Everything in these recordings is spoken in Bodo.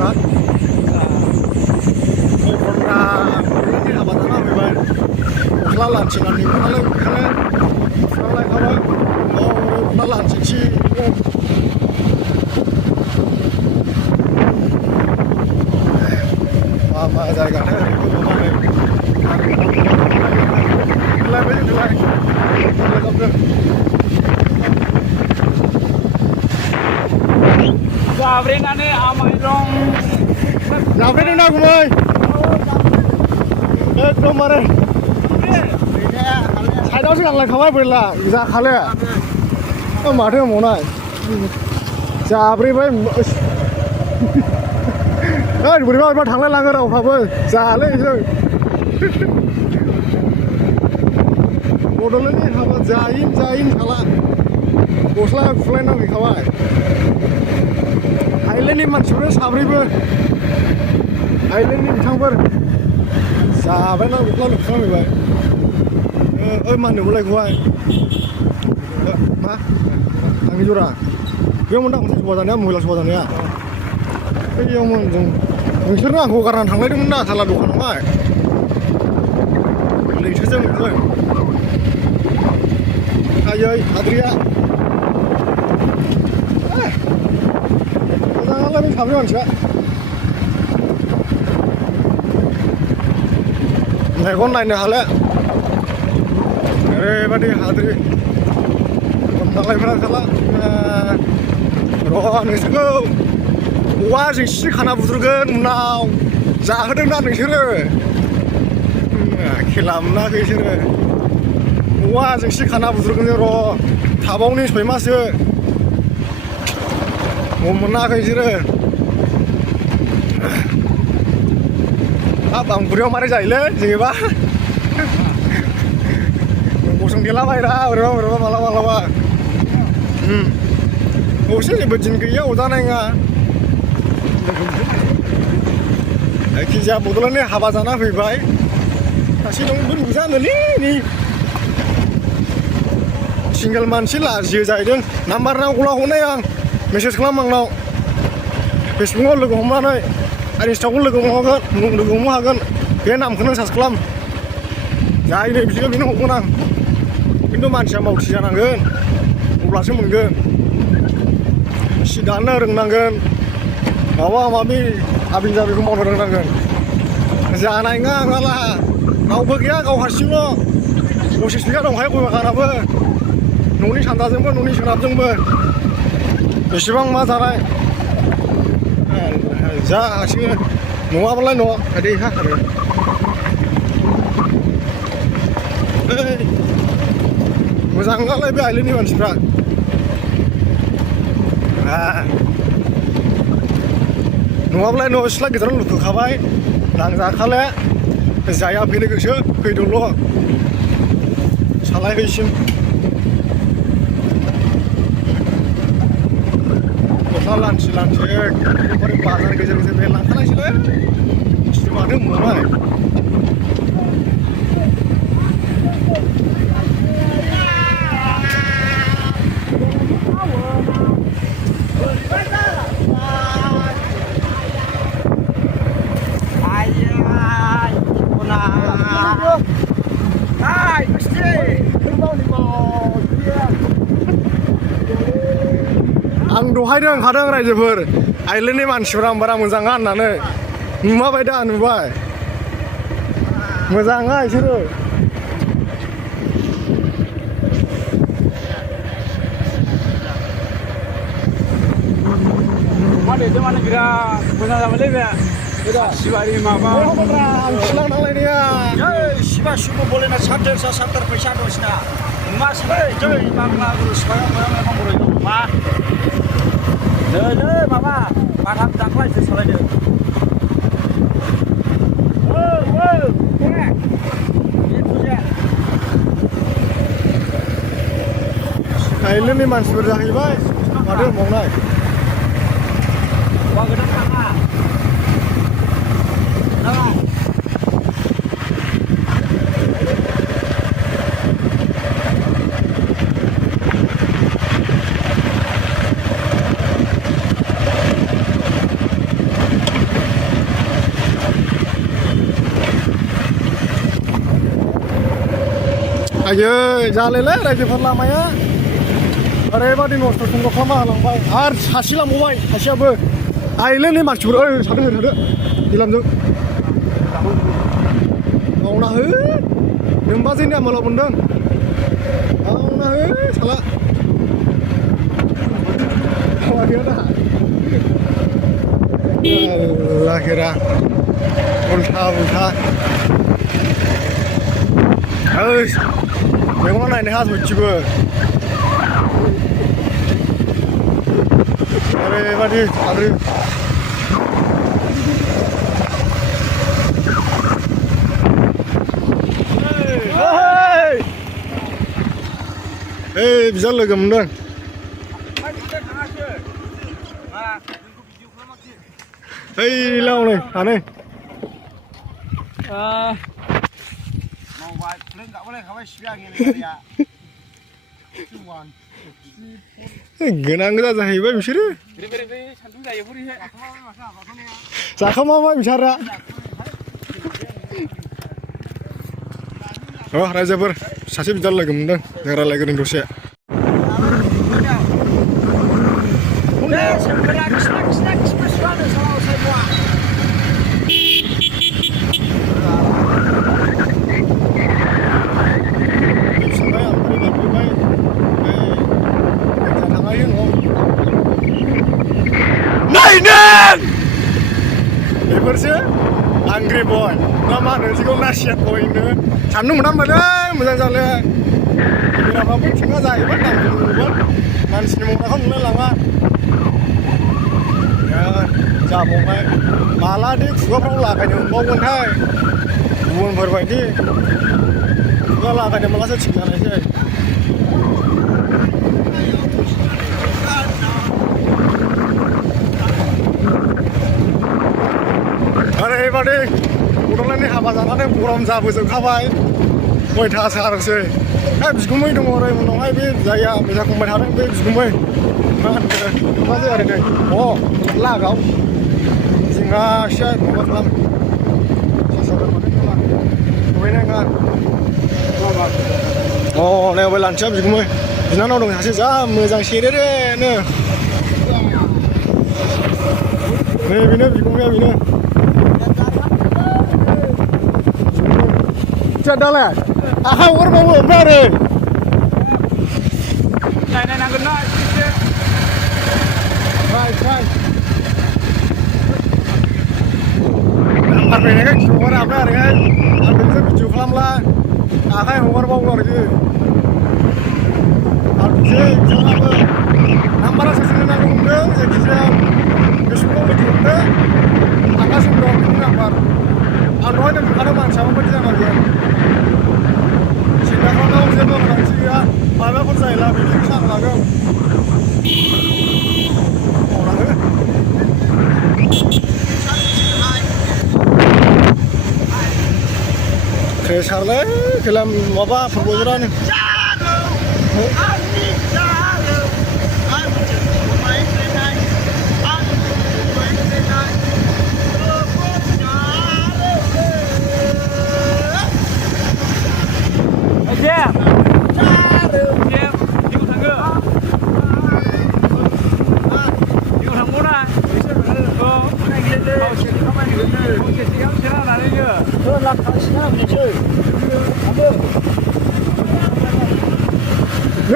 मानसिफ्रा बर'फोरना बर'नि हाबा जाना फैबाय गस्ला लानसि लानसिफोरालाय ओंखारो गस्ला लायखाबाय गस्ला लानसि मा जायगाथाय ओरैबो माबालै जाब्रेनानै आमाय दं जाफैदों ना गुमै एकदमबारे साइडआवसो गानलायखाबाय बोरला जाखाले माथो होनबावनाय जाब्रैबाय बोरैबा बोरैबा थांलाय लाङो रावफ्राबो जालै जों बड'लेण्डनि हाबा जायिन थाला गस्ला खुलायनांहैखाबाय आइलेण्डनि मानसिफोर साब्रैबो आइलेण्डनि बिथांफोर जाबायना गस्ला लुखांहैबाय ओइ मा होनोमोनलाय बेखौहाय मा आंनि जरा बेयावमोन दा मोनसे सभा जानाया महिला सभा जानाया बैयावमोन जों नोंसोरनो आंखौ गारनानै थांलायदोंमोन ना थाला दखानावहाय नोंसोरजों जों आयै हाद्रिया मोजाङालाय बे साब्रै मानसिया मेगन नायनो हाला ओरैबादि हाद्रि नालायफोरा थाला र' नोंसोरखौ औवा जोंसि खाना बुद्रुगोन उनाव जाहोदोंना नोंसोरो खेला मोनाखै बिसोरो औवा जोंसि खाना बुद्रुगोन र' थाबावनि 6 माससो मोनाखै बिसोरो हाब आं बुरियाव मारै जायोलै जेनेबा गसंथेलाबायरा बोरैबा बोरैबा मालाबा मालाबा अबसे जेबो दिन गैया अरजानाय नङा जायखिजाया बड'लेण्डनि हाबा जाना फैबाय सासे दंबो नुजानोलै नै सिंगेल मानसि लाजियो जाहैदों नाम्बार नांगौला हरनाय आं मेसेज खालाम आंनाव फेसबुकाव लोगो हमनानै आरो इन्सटाग्रामाव लोगो हमनो हागोन बे नामखौनो सार्च खालाम जाय नै बिदिनो बेनो हरगोन आं खिन्थु मानसिया मावथि जानांगोन अब्लासो मोनगोन सि दानो रोंनांगोन माबा माबि आबिन जाबिखौ मावनो रोंनांगोन जानाय नङा आंहाला रावबो गैया गाव हारसिंल' 25 बिगा दंखायो गय बागानाबो न'नि सान्दाजोंबो न'नि सोनाबजोंबो बेसेबां मा जानाय जा हारसिङै नङाबालाय न' हादै हाखारो मोजाङालाय बे आइलेण्डनि मानसिफ्रा नङाबालाय न' सिथ्ला गेजेराव लुखोखाबाय नांजाखाले जाया फैनो गोसो फैदोंल' सालायहैसिम गस्ला लानसि एकदमबारे बाजार गेजेर गेजेर बे लांखानायसैलै माथो मोनबाय आं दहायनो ओंखारदों रायजोफोर आइलेण्डनि मानसिफोरा बारा मोजाङा होननानै नुमाबाय दा नुबाय मोजाङा बिसोरो माने बिराद मोजां जाबायलै बे सिबारि माबा सिलां नांलायनाया सिबा सुबो बोलेना सात्तर फैसा दसना मासै जै बांला गुरु सिबाया मोजां मोजां बर' मा नै माबा बाथाम दाख्लायसो सालायदों आइलेण्डनि मानसिफोर जाहैबाय माथो मावनाय Wah, gedang sama. Sama. आयै जालेलै रायजोफोर लामाया ओरैबादि नस्थ' थंग' खालामना होलांबाय आरो सासे लांबावबाय सासेयाबो आइलै नै मानसिफोर ओइ थादो दैलामजों मावना हो नोंबा जोंनि आमोलाव मोनदों मावना हो साला मावाखै दा लाखेरा उल्था ओइ मेगनाव नायनो हाजोबथिबो ओरैबादि आरो ओइ बिजा लोगो मोनदों ओइ लावनै हानै मावबाय फुलें गाबलायखाबाय सिगां गेलेगिरिया गोनां गोजा जाहैबाय बिसोरो जाखांबाय बिसोरा रायजोफोर सासे बिदा लोगो मोनदों जों रायलायगोन दसे बेफोरसो आंग्रि बय ना मा होनो जिखौ नासिया बयनो साननो मोनामोनलै मोजां जाले बेरामाबो थिङा जाहैबाय नांगौमोन मानसिनि मावनायखौ नुलाय लाङा जाबावबाय मालादि खुगाफ्राव लागायनो मोनबावगोनथाय गुबुनफोरबायदि खुगा लागायनो मालासो थिग जानायसै ओरैबादि बड'लेण्डनि हाबा जानानै गरम जाबोजोबखाबाय अयथासारसै बिगुमै दङ ओरै उनावहाय बे जायहा मोजां खंबाय थादों बे बिगुमै मा होनगोन मा जाया ओरैनो लागाव जोंहा एसे माबा खालाम दुगैनांगोन नायबाय लानोसै बिगुमै बिनानाव दं सासे जा मोजां सेरेरेनो नै बेनो बिगुमैया बेनो दालाय आखाइ हगारबावो ओमफ्राय आरो नायनांगोन ना नाम्बार फैनायखाय खिहरा ओमफ्राय ओरैहाय आं नोंसोर भिडिअ खालामला आखाइ हगारबावो आरोखि आरोसै जोंहाबो नाम्बारा सोरनो नांगौ मोनदों जायखिजाया फेसबुकाव भिडिअ हरदो थांगासिनो दं बिनि नाम्बार आं दहायनो नुखादों मानसिया माबायदि जानांगोन सिन्था खालामनांगौ जेबो गोनांथि गैया माबाफोर जायोला बेजों साहा लागोन मावलाङो प्रेसारलै खेला माबा फुटबलारानो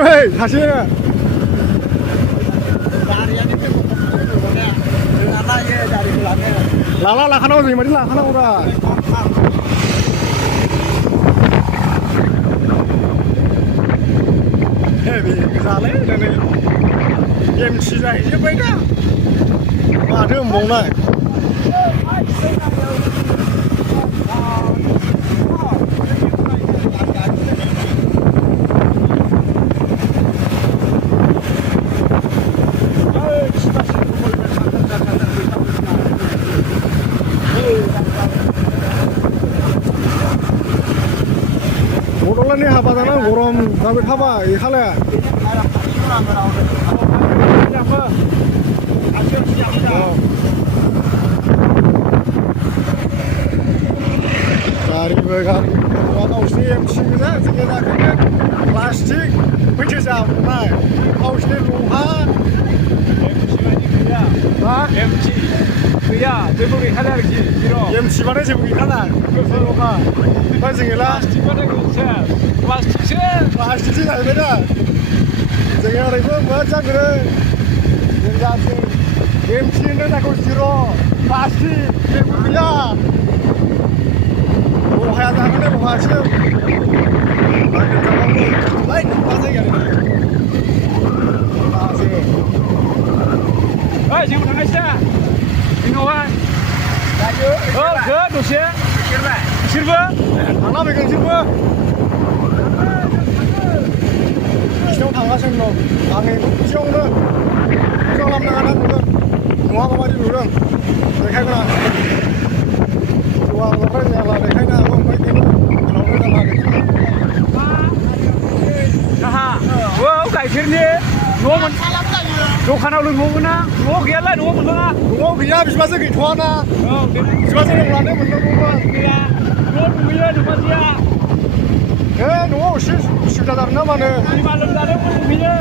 Hei, hasilnya. Lala lakan apa sih? Mari lakan apa udah? Hei, bisa leh, dan ini game sisa ini beda. Ada mau naik. बड'लेण्डनि हाबा जाना गरम जाबाय थाबाय खालाया गारिबो गावसोरनि एमसि गोजा जोङो जाखायो मोननाय गावसिनि लहा मा MC गैया जेबो गैखाला आरोखि हिर' एमसि बाथाय जेबो गैखाला लहा ओमफ्राय जोङो ला प्लास्टिकसो प्लास्टिकसो जाहैबाय दा जोङो ओरैबो मोजां गोरो जों जासै एमसि होनो जायखौ जिर' प्लास्टिक जेबो गैया लहाया जागोन लहासो ओइ मा जायगायानो लहासो ओइ जोंबो थांनायसै दा जोंनावहाय दसे बिसोरबो थांला फैगोन बिसोरबो बिसिनाव थांगासिनो दं आं खाथियावनो खालामनाङा दा नुदों नङा माबायदि नुदों देखायगोन आं जौआ बांद्राय जायाला देखायनो हागौ ओमफ्राय खिन्थु उनावनो जाला देखायनो नाहा गाइखेरनि न' दखानाव लोंबावगोन ना न'आव गैयालाय न'आव मोनलोङा न'आव गैया बिसिबासो गैथ'वाना बिसिबासो लोंनानै मोननांगौमोन गैया न' दुगैयो नोंमाजिया न'आव एसे उसुबिदा जादों ना मानो बिमा लोमजादों दुगैयो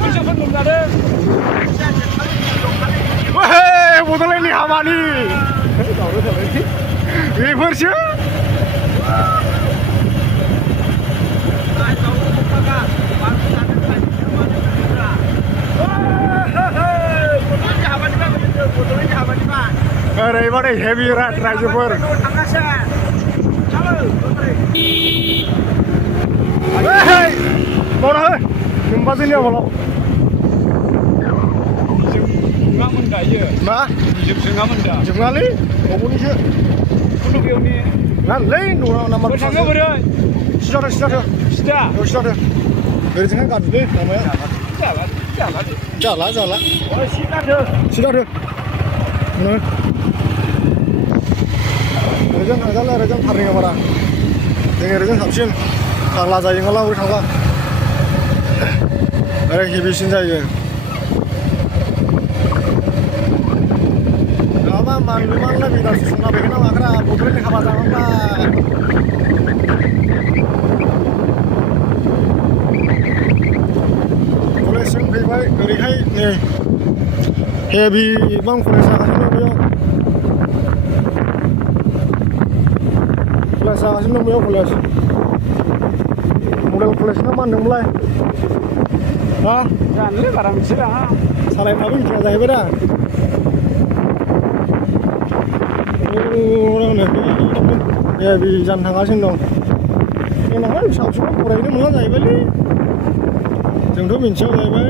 फैसाफोर लोमजादों बड'लेण्डनि हामानि बेफोरसो ओरैबादि हेभि रायजोफोर मावना हो नोंबा जोंनि आबालाव जोंङामोन दायो मा जोंङामोन दा जोंनालै न'निसो बेयावनि नालै न'आव नाम्बार थाङो बोरै सिदाथो सिदा ओरैजोंहाय गाज्रिलै लामाया जाला सिदाथो ओरैजों थांजाला ओरैजों थारनिङा बारा जों ओरैजों साबसिन फाग्ला जायो नङाला ओरै थांबा ओरै हेभिसिन जायो नङाबा मानलुमानला बिदासो संना फैगोन ना माग्रा बड'लेण्डनि हाबा जानांबा कलेजजों फैबाय ओरैहाय नै हेभि गोबां कलेज जागासिनो दं बेयाव जागासिनो दं बेयाव कलेज मडेल कलेज ना मा होनदोंमोनलाय हा जानोलै बारा मिथिला सालायफ्राबो मिथिया जाहैबाय दा हेभि जानो थांगासिनो दं जोंनावहाय फिसा फिसौ फरायनो मोनला जाहैबायलै जोंथ' मिन्थिया जाहैबाय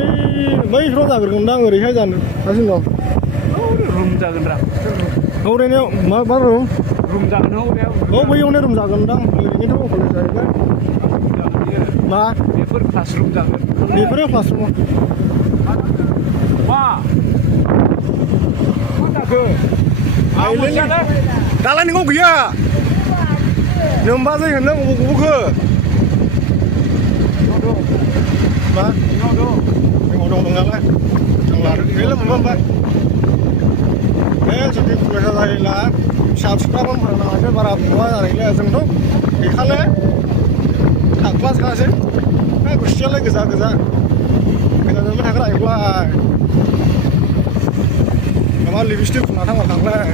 बैफ्राव जाग्रोगोनदां ओरैहाय जानो थांगासिनो दं रुम जागोन रा हौरायनायाव मा रुम जागोन बैयावनो रुम जागोनदां ओरैनोथ' कलेज जाहैबाय मा बेफोर क्लासरुम जागोन बेफोरो क्लासरुमाव मा जाखो दालाय नोंनाव गैया नोंबा जै होनदों बबेखौ मा जोंनाव दं नोंनालाय आं लादों गैला मोनबाय बे जुदि कलेजा जायोब्ला फिसा फिसौफ्राबो फोरोंनाङासो बारा माबा जानायलै जोंथ' गैखाले क्लास खासै गुस्थियालाय गोजानजोंबो थाग्रा आयौलाय माबा लिपस्टिक फुनना थांलाय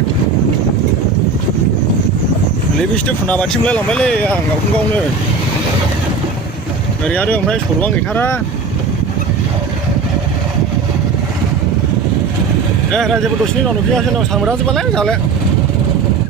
लिपस्टिक फुनना बाथिमलाय लांबायलै आं गावनो ओरै आरो ओमफ्राय सरबां गैथारा रायजोफोर दसेनि उनाव नुफैगासिनो दं सानबोराजोबालाय जाले